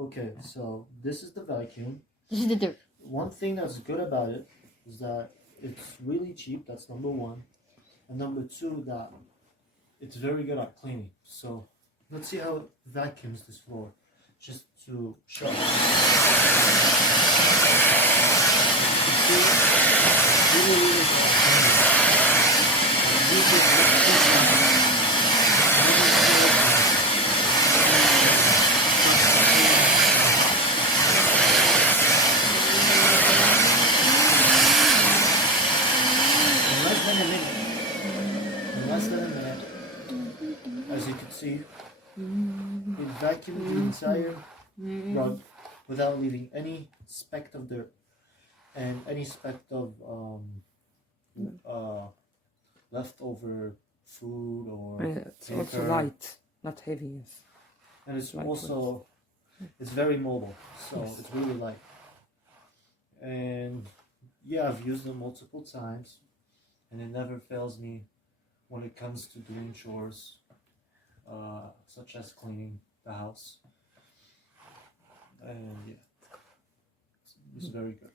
Okay, so this is the vacuum. This is the dirt. One thing that's good about it is that it's really cheap. That's number one. And number two, that it's very good at cleaning. So let's see how it vacuums this floor, just to show. You can see, really, really good at cleaning. Use this in less than a minute. In less than a minute, as you can see, it vacuumed the entire rug without leaving any speck of dirt and any speck of leftover food or It's also paper. light, not heavy. Yes. And it's Lightweight. also it's very mobile, so Yes. it's really light. And yeah, I've used it multiple times, and it never fails me when it comes to doing chores, such as cleaning the house. And yeah, it's very good.